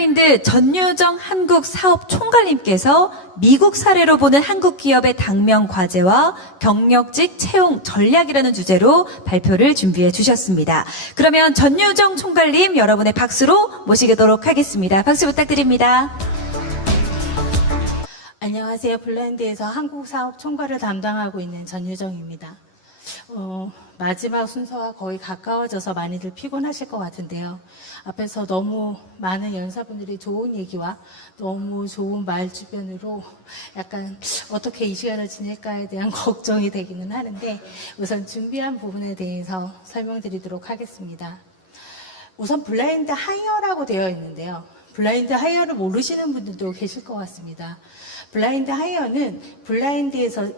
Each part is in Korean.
블라인드 전유정 한국사업총괄님께서 미국 사례로 보는 한국 기업의 당면 과제와 경력직 채용 전략이라는 주제로 발표를 준비해 주셨습니다. 그러면 전유정 총괄님 여러분의 박수로 모시도록 하겠습니다. 박수 부탁드립니다. 안녕하세요. 블라인드에서 한국사업총괄을 담당하고 있는 전유정입니다. 마지막 순서와 거의 가까워져서 많이들 피곤하실 것 같은데요. 앞에서 너무 많은 연사분들이 좋은 얘기와 너무 좋은 말 주변으로 약간 어떻게 이 시간을 지낼까에 대한 걱정이 되기는 하는데 우선 준비한 부분에 대해서 설명드리도록 하겠습니다. 우선 블라인드 하이어라고 되어 있는데요. 블라인드 하이어를 모르시는 분들도 계실 것 같습니다. 블라인드 하이어는 블라인드에서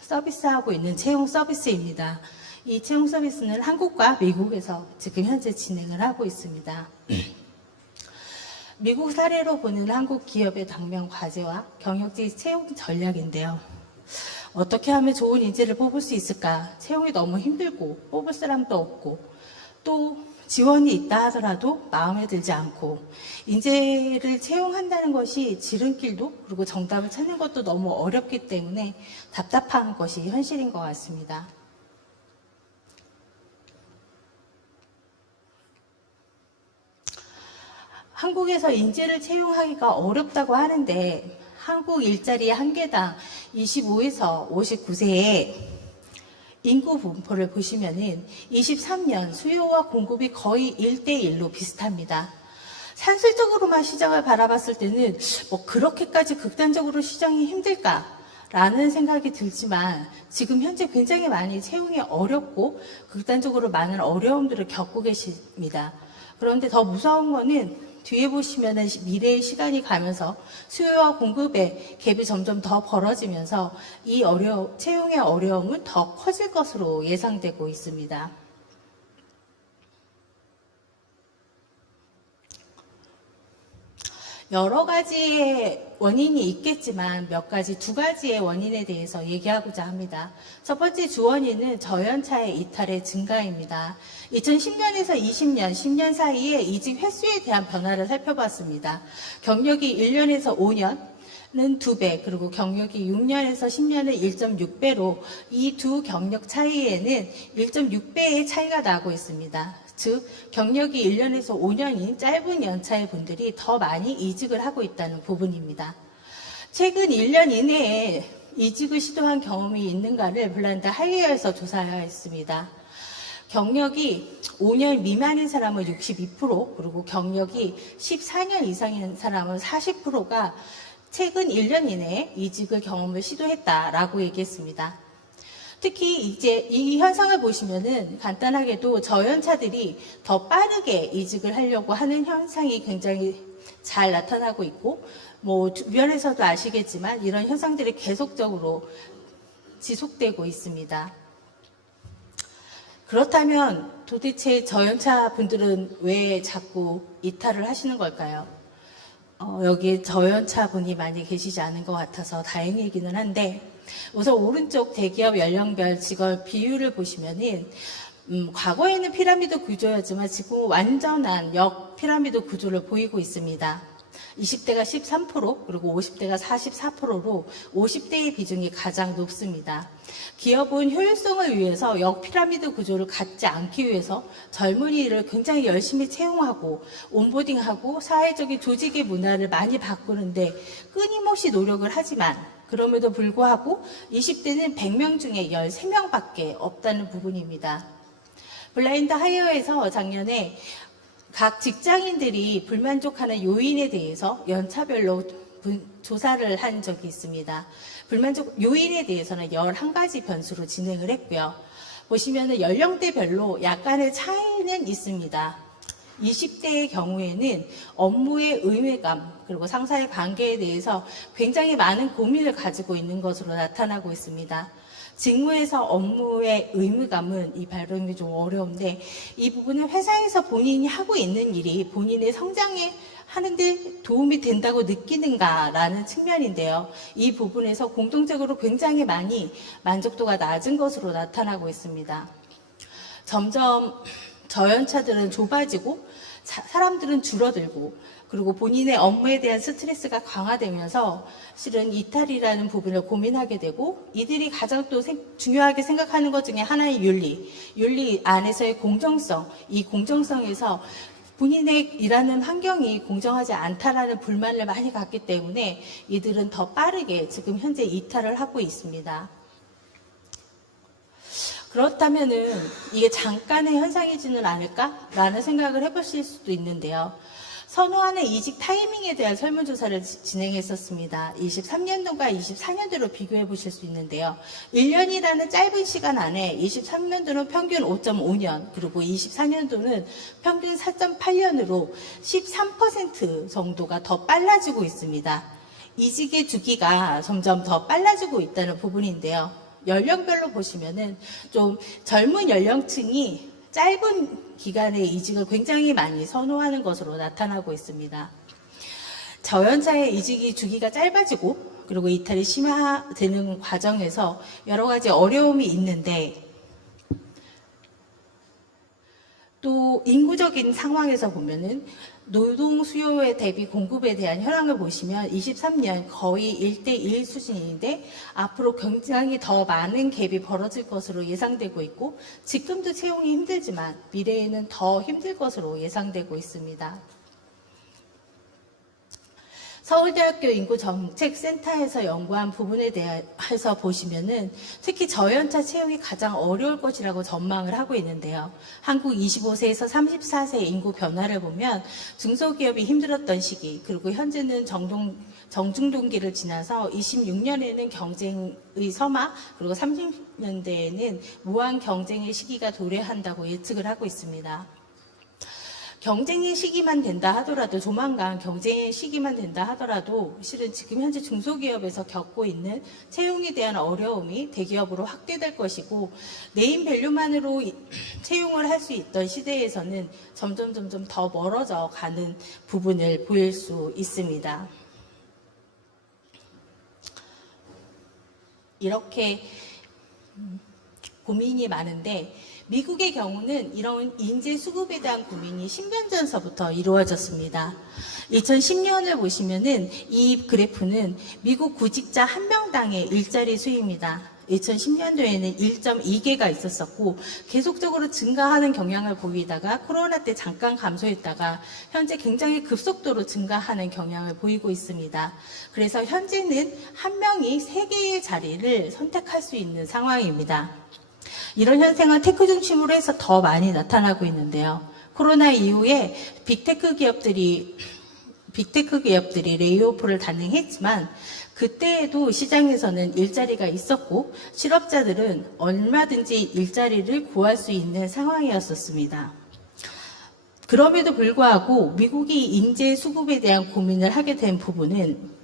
서비스하고 있는 채용 서비스입니다. 이 채용 서비스는 한국과 미국에서 지금 현재 진행을 하고 있습니다. 미국 사례로 보는 한국 기업의 당면 과제와 경력직 채용 전략인데요. 어떻게 하면 좋은 인재를 뽑을 수 있을까? 채용이 너무 힘들고 뽑을 사람도 없고 또 지원이 있다 하더라도 마음에 들지 않고 인재를 채용한다는 것이 지름길도 그리고 정답을 찾는 것도 너무 어렵기 때문에 답답한 것이 현실인 것 같습니다. 한국에서 인재를 채용하기가 어렵다고 하는데 한국 일자리 한 개당 25에서 59세에 인구 분포를 보시면은 23년 수요와 공급이 거의 1대1로 비슷합니다. 산술적으로만 시장을 바라봤을 때는 뭐 그렇게까지 극단적으로 시장이 힘들까라는 생각이 들지만 지금 현재 굉장히 많이 채용이 어렵고 극단적으로 많은 어려움들을 겪고 계십니다. 그런데 더 무서운 거는 뒤에 보시면은 미래의 시간이 가면서 수요와 공급의 갭이 점점 더 벌어지면서 이 채용의 어려움은 더 커질 것으로 예상되고 있습니다. 여러 가지의 원인이 있겠지만 두 가지의 원인에 대해서 얘기하고자 합니다. 첫 번째 주원인은 저연차의 이탈의 증가입니다. 2010년에서 20년, 10년 사이에 이직 횟수에 대한 변화를 살펴봤습니다. 경력이 1년에서 5년은 2배, 그리고 경력이 6년에서 10년은 1.6배로 이 두 경력 차이에는 1.6배의 차이가 나고 있습니다. 즉 경력이 1년에서 5년인 짧은 연차의 분들이 더 많이 이직을 하고 있다는 부분입니다. 최근 1년 이내에 이직을 시도한 경험이 있는가를 블라인드 하이어에서 조사하였습니다. 경력이 5년 미만인 사람은 62%, 그리고 경력이 14년 이상인 사람은 40%가 최근 1년 이내에 이직을 경험을 시도했다라고 얘기했습니다. 특히 이제 이 현상을 보시면은 간단하게도 저연차들이 더 빠르게 이직을 하려고 하는 현상이 굉장히 잘 나타나고 있고, 뭐 주변에서도 아시겠지만 이런 현상들이 계속적으로 지속되고 있습니다. 그렇다면 도대체 저연차 분들은 왜 자꾸 이탈을 하시는 걸까요? 여기에 저연차 분이 많이 계시지 않은 것 같아서 다행이기는 한데, 우선 오른쪽 대기업 연령별 직업 비율을 보시면은 과거에는 피라미드 구조였지만 지금 완전한 역 피라미드 구조를 보이고 있습니다. 20대가 13%, 그리고 50대가 44%로 50대의 비중이 가장 높습니다. 기업은 효율성을 위해서 역 피라미드 구조를 갖지 않기 위해서 젊은이를 굉장히 열심히 채용하고 온보딩하고 사회적인 조직의 문화를 많이 바꾸는데 끊임없이 노력을 하지만 그럼에도 불구하고 20대는 100명 중에 13명밖에 없다는 부분입니다. 블라인드 하이어에서 작년에 각 직장인들이 불만족하는 요인에 대해서 연차별로 조사를 한 적이 있습니다. 불만족 요인에 대해서는 11가지 변수로 진행을 했고요. 보시면은 연령대별로 약간의 차이는 있습니다. 20대의 경우에는 업무의 의무감 그리고 상사의 관계에 대해서 굉장히 많은 고민을 가지고 있는 것으로 나타나고 있습니다. 직무에서 업무의 의무감은 이 발음이 좀 어려운데 이 부분은 회사에서 본인이 하고 있는 일이 본인의 성장에 하는데 도움이 된다고 느끼는가라는 측면인데요. 이 부분에서 공통적으로 굉장히 많이 만족도가 낮은 것으로 나타나고 있습니다. 점점 저연차들은 좁아지고 사람들은 줄어들고 그리고 본인의 업무에 대한 스트레스가 강화되면서 실은 이탈이라는 부분을 고민하게 되고, 이들이 가장 또 중요하게 생각하는 것 중에 하나의 윤리 안에서의 공정성, 이 공정성에서 본인의 일하는 환경이 공정하지 않다라는 불만을 많이 갖기 때문에 이들은 더 빠르게 지금 현재 이탈을 하고 있습니다. 그렇다면은 이게 잠깐의 현상이지는 않을까라는 생각을 해보실 수도 있는데요. 선호하는 이직 타이밍에 대한 설문조사를 진행했었습니다. 23년도가 24년도로 비교해 보실 수 있는데요. 1년이라는 짧은 시간 안에 23년도는 평균 5.5년, 그리고 24년도는 평균 4.8년으로 13% 정도가 더 빨라지고 있습니다. 이직의 주기가 점점 더 빨라지고 있다는 부분인데요. 연령별로 보시면은 좀 젊은 연령층이 짧은 기간의 이직을 굉장히 많이 선호하는 것으로 나타나고 있습니다. 저연차의 이직이 주기가 짧아지고 그리고 이탈이 심화되는 과정에서 여러 가지 어려움이 있는데, 또 인구적인 상황에서 보면은 노동 수요에 대비 공급에 대한 현황을 보시면 23년 거의 1대1 수준인데 앞으로 굉장히 더 많은 갭이 벌어질 것으로 예상되고 있고, 지금도 채용이 힘들지만 미래에는 더 힘들 것으로 예상되고 있습니다. 서울대학교 인구정책센터에서 연구한 부분에 대해서 보시면은 특히 저연차 채용이 가장 어려울 것이라고 전망을 하고 있는데요. 한국 25세에서 34세 인구 변화를 보면 중소기업이 힘들었던 시기, 그리고 현재는 정중동기를 지나서 26년에는 경쟁의 서막, 그리고 30년대에는 무한 경쟁의 시기가 도래한다고 예측을 하고 있습니다. 경쟁의 시기만 된다 하더라도, 조만간 경쟁의 시기만 된다 하더라도 실은 지금 현재 중소기업에서 겪고 있는 채용에 대한 어려움이 대기업으로 확대될 것이고, 네임밸류만으로 채용을 할 수 있던 시대에서는 점점 더 멀어져 가는 부분을 보일 수 있습니다. 이렇게 고민이 많은데, 미국의 경우는 이런 인재 수급에 대한 고민이 10년 전서부터 이루어졌습니다. 2010년을 보시면은 이 그래프는 미국 구직자 1명당의 일자리 수입니다. 2010년도에는 1.2개가 있었었고 계속적으로 증가하는 경향을 보이다가 코로나 때 잠깐 감소했다가 현재 굉장히 급속도로 증가하는 경향을 보이고 있습니다. 그래서 현재는 한 명이 3개의 자리를 선택할 수 있는 상황입니다. 이런 현상은 테크 중심으로 해서 더 많이 나타나고 있는데요. 코로나 이후에 빅테크 기업들이 레이오프를 단행했지만 그때에도 시장에서는 일자리가 있었고 실업자들은 얼마든지 일자리를 구할 수 있는 상황이었었습니다. 그럼에도 불구하고 미국이 인재 수급에 대한 고민을 하게 된 부분은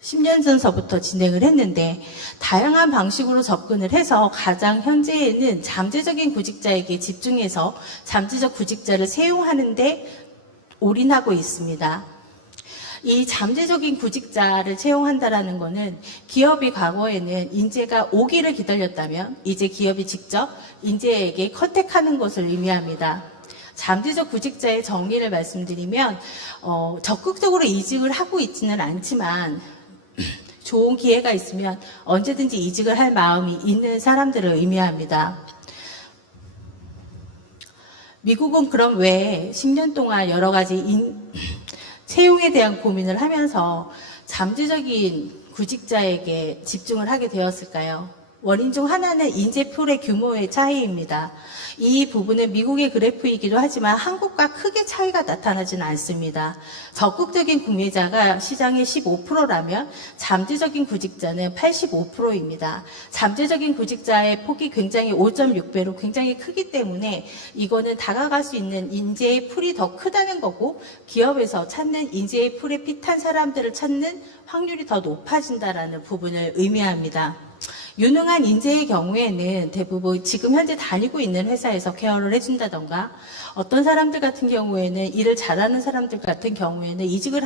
10년 전서부터 진행을 했는데, 다양한 방식으로 접근을 해서 가장 현재에는 잠재적인 구직자에게 집중해서 잠재적 구직자를 채용하는데 올인하고 있습니다. 이 잠재적인 구직자를 채용한다라는 것은 기업이 과거에는 인재가 오기를 기다렸다면 이제 기업이 직접 인재에게 컨택하는 것을 의미합니다. 잠재적 구직자의 정의를 말씀드리면 적극적으로 이직을 하고 있지는 않지만 좋은 기회가 있으면 언제든지 이직을 할 마음이 있는 사람들을 의미합니다. 미국은 그럼 왜 10년 동안 여러 가지 채용에 대한 고민을 하면서 잠재적인 구직자에게 집중을 하게 되었을까요? 원인 중 하나는 인재풀의 규모의 차이입니다. 이 부분은 미국의 그래프이기도 하지만 한국과 크게 차이가 나타나지는 않습니다. 적극적인 구매자가 시장의 15%라면 잠재적인 구직자는 85%입니다. 잠재적인 구직자의 폭이 굉장히 5.6배로 굉장히 크기 때문에 이거는 다가갈 수 있는 인재의 풀이 더 크다는 거고, 기업에서 찾는 인재의 풀에 핏한 사람들을 찾는 확률이 더 높아진다는 부분을 의미합니다. 유능한 인재의 경우에는 대부분 지금 현재 다니고 있는 회사에서 케어를 해준다던가, 어떤 사람들 같은 경우에는 일을 잘하는 사람들 같은 경우에는 이직을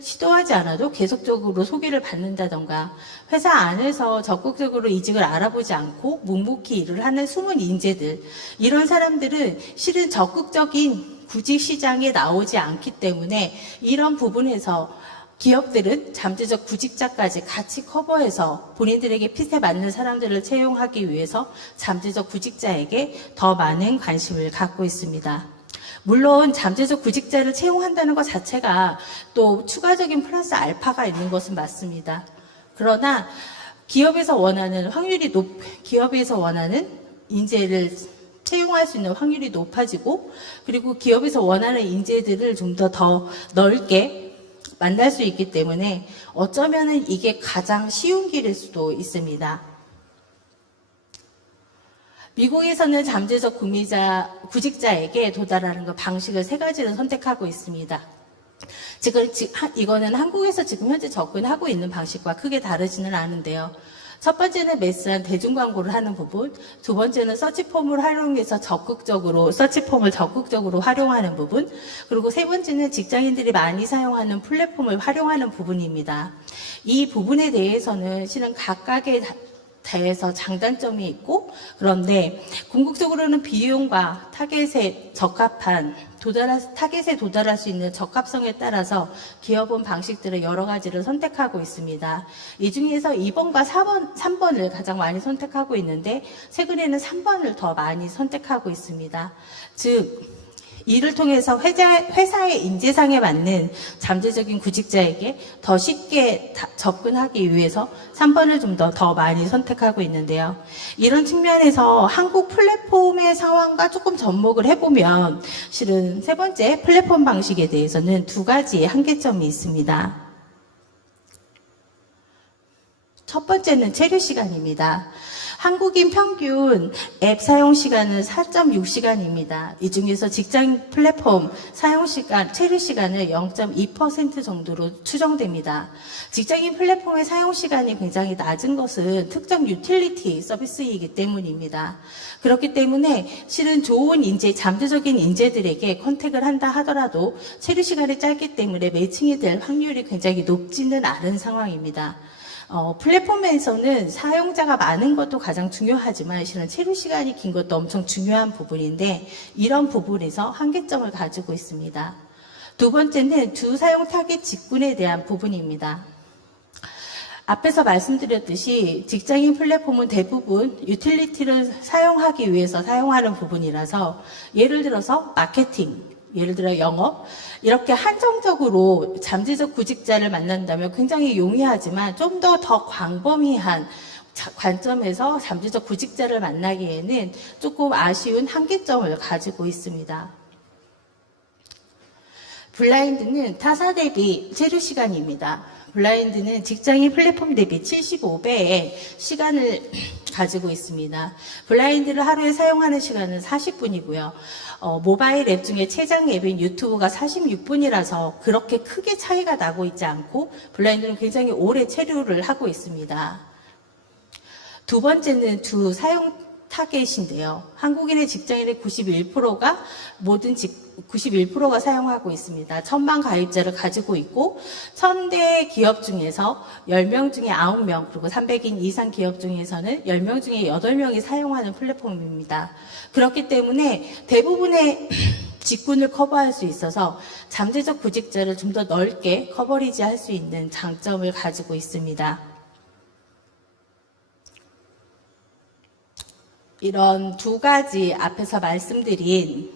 시도하지 않아도 계속적으로 소개를 받는다던가, 회사 안에서 적극적으로 이직을 알아보지 않고 묵묵히 일을 하는 숨은 인재들, 이런 사람들은 실은 적극적인 구직 시장에 나오지 않기 때문에 이런 부분에서 기업들은 잠재적 구직자까지 같이 커버해서 본인들에게 핏에 맞는 사람들을 채용하기 위해서 잠재적 구직자에게 더 많은 관심을 갖고 있습니다. 물론 잠재적 구직자를 채용한다는 것 자체가 또 추가적인 플러스 알파가 있는 것은 맞습니다. 그러나 기업에서 원하는 인재를 채용할 수 있는 확률이 높아지고, 그리고 기업에서 원하는 인재들을 좀 더 넓게 만날 수 있기 때문에 어쩌면은 이게 가장 쉬운 길일 수도 있습니다. 미국에서는 잠재적 구직자에게 도달하는 그 방식을 3가지를 선택하고 있습니다. 이거는 한국에서 지금 현재 접근하고 있는 방식과 크게 다르지는 않은데요. 첫 번째는 매스한 대중광고를 하는 부분, 두 번째는 서치폼을 활용해서 서치폼을 적극적으로 활용하는 부분, 그리고 세 번째는 직장인들이 많이 사용하는 플랫폼을 활용하는 부분입니다. 이 부분에 대해서는 실은 각각에 대해서 장단점이 있고, 그런데 궁극적으로는 비용과 타겟에 도달할 수 있는 적합성에 따라서 기업은 방식들을 여러 가지를 선택하고 있습니다. 이 중에서 2번과 3번을 가장 많이 선택하고 있는데, 최근에는 3번을 더 많이 선택하고 있습니다. 즉, 이를 통해서 회사의 인재상에 맞는 잠재적인 구직자에게 더 쉽게 접근하기 위해서 3번을 좀 더 많이 선택하고 있는데요. 이런 측면에서 한국 플랫폼의 상황과 조금 접목을 해보면 실은 세 번째 플랫폼 방식에 대해서는 2가지의 한계점이 있습니다. 첫 번째는 체류 시간입니다. 한국인 평균 앱 사용 시간은 4.6시간입니다. 이 중에서 직장 플랫폼 사용 시간, 체류 시간은 0.2% 정도로 추정됩니다. 직장인 플랫폼의 사용 시간이 굉장히 낮은 것은 특정 유틸리티 서비스이기 때문입니다. 그렇기 때문에 실은 좋은 잠재적인 인재들에게 컨택을 한다 하더라도 체류 시간이 짧기 때문에 매칭이 될 확률이 굉장히 높지는 않은 상황입니다. 플랫폼에서는 사용자가 많은 것도 가장 중요하지만 실은 체류 시간이 긴 것도 엄청 중요한 부분인데, 이런 부분에서 한계점을 가지고 있습니다. 두 번째는 두 사용 타겟 직군에 대한 부분입니다. 앞에서 말씀드렸듯이 직장인 플랫폼은 대부분 유틸리티를 사용하기 위해서 사용하는 부분이라서, 예를 들어서 마케팅, 예를 들어 영업, 이렇게 한정적으로 잠재적 구직자를 만난다면 굉장히 용이하지만 좀 더 광범위한 관점에서 잠재적 구직자를 만나기에는 조금 아쉬운 한계점을 가지고 있습니다. 블라인드는 타사 대비 체류 시간입니다. 블라인드는 직장인 플랫폼 대비 75배의 시간을 가지고 있습니다. 블라인드를 하루에 사용하는 시간은 40분이고요. 모바일 앱 중에 최장 앱인 유튜브가 46분이라서 그렇게 크게 차이가 나고 있지 않고, 블라인드는 굉장히 오래 체류를 하고 있습니다. 두 번째는 두 사용 타겟인데요. 한국인의 직장인의 91%가 사용하고 있습니다. 1000만 가입자를 가지고 있고, 1000대 기업 중에서 10명 중에 9명, 그리고 300인 이상 기업 중에서는 10명 중에 8명이 사용하는 플랫폼입니다. 그렇기 때문에 대부분의 직군을 커버할 수 있어서 잠재적 구직자를 좀 더 넓게 커버리지 할 수 있는 장점을 가지고 있습니다. 이런 2가지 앞에서 말씀드린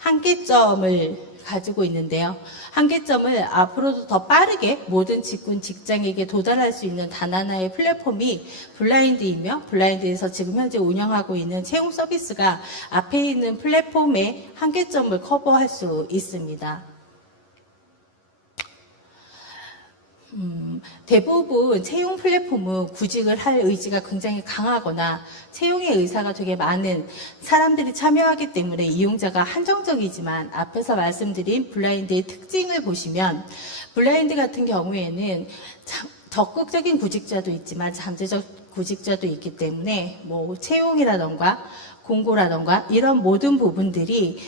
한계점을 가지고 있는데요. 한계점을 앞으로도 더 빠르게 모든 직장에게 도달할 수 있는 단 하나의 플랫폼이 블라인드이며, 블라인드에서 지금 현재 운영하고 있는 채용 서비스가 앞에 있는 플랫폼의 한계점을 커버할 수 있습니다. 대부분 채용 플랫폼은 구직을 할 의지가 굉장히 강하거나 채용의 의사가 되게 많은 사람들이 참여하기 때문에 이용자가 한정적이지만, 앞에서 말씀드린 블라인드의 특징을 보시면 블라인드 같은 경우에는 적극적인 구직자도 있지만 잠재적 구직자도 있기 때문에 채용이라던가 공고라던가 이런 모든 부분들이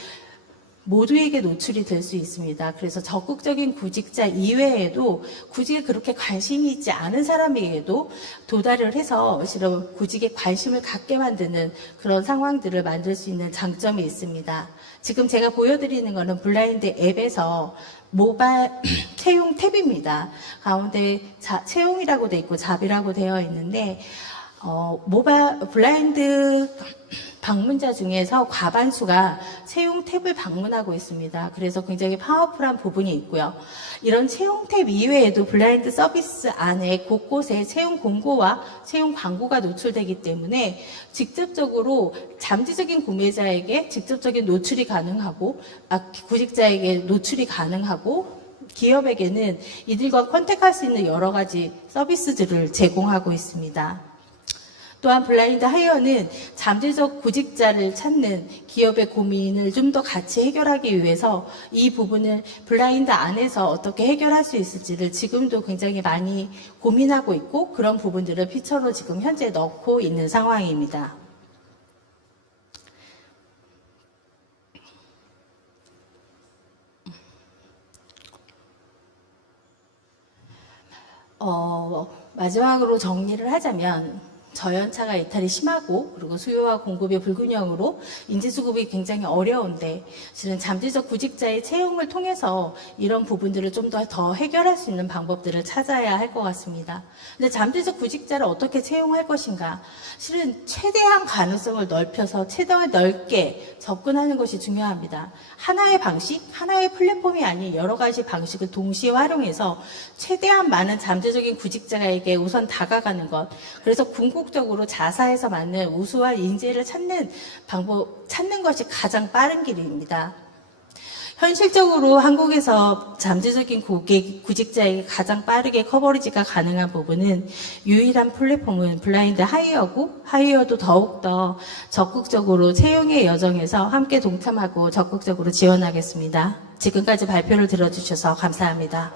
모두에게 노출이 될 수 있습니다. 그래서 적극적인 구직자 이외에도 구직에 그렇게 관심이 있지 않은 사람에게도 도달을 해서 실은 구직에 관심을 갖게 만드는 그런 상황들을 만들 수 있는 장점이 있습니다. 지금 제가 보여드리는 것은 블라인드 앱에서 모바일 채용 탭입니다. 가운데 채용이라고 되어 있고 잡이라고 되어 있는데 모바일 블라인드 방문자 중에서 과반수가 채용 탭을 방문하고 있습니다. 그래서 굉장히 파워풀한 부분이 있고요. 이런 채용 탭 이외에도 블라인드 서비스 안에 곳곳에 채용 공고와 채용 광고가 노출되기 때문에 직접적으로 잠재적인 구매자에게 직접적인 노출이 가능하고 구직자에게 노출이 가능하고 기업에게는 이들과 컨택할 수 있는 여러 가지 서비스들을 제공하고 있습니다. 또한 블라인드 하이어는 잠재적 구직자를 찾는 기업의 고민을 좀 더 같이 해결하기 위해서 이 부분을 블라인드 안에서 어떻게 해결할 수 있을지를 지금도 굉장히 많이 고민하고 있고 그런 부분들을 피처로 지금 현재 넣고 있는 상황입니다. 마지막으로 정리를 하자면 저연차가 이탈이 심하고 그리고 수요와 공급의 불균형으로 인재수급이 굉장히 어려운데 실은 잠재적 구직자의 채용을 통해서 이런 부분들을 좀 더 해결할 수 있는 방법들을 찾아야 할 것 같습니다. 근데 잠재적 구직자를 어떻게 채용할 것인가? 실은 최대한 가능성을 넓혀서 최대한 넓게 접근하는 것이 중요합니다. 하나의 방식, 하나의 플랫폼이 아닌 여러 가지 방식을 동시에 활용해서 최대한 많은 잠재적인 구직자에게 우선 다가가는 것. 그래서 궁극적으로 자사에서 맞는 우수한 인재를 찾는 것이 가장 빠른 길입니다. 현실적으로 한국에서 잠재적인 구직자에게 가장 빠르게 커버리지가 가능한 부분은 유일한 플랫폼은 블라인드 하이어고 하이어도 더욱더 적극적으로 채용의 여정에서 함께 동참하고 적극적으로 지원하겠습니다. 지금까지 발표를 들어주셔서 감사합니다.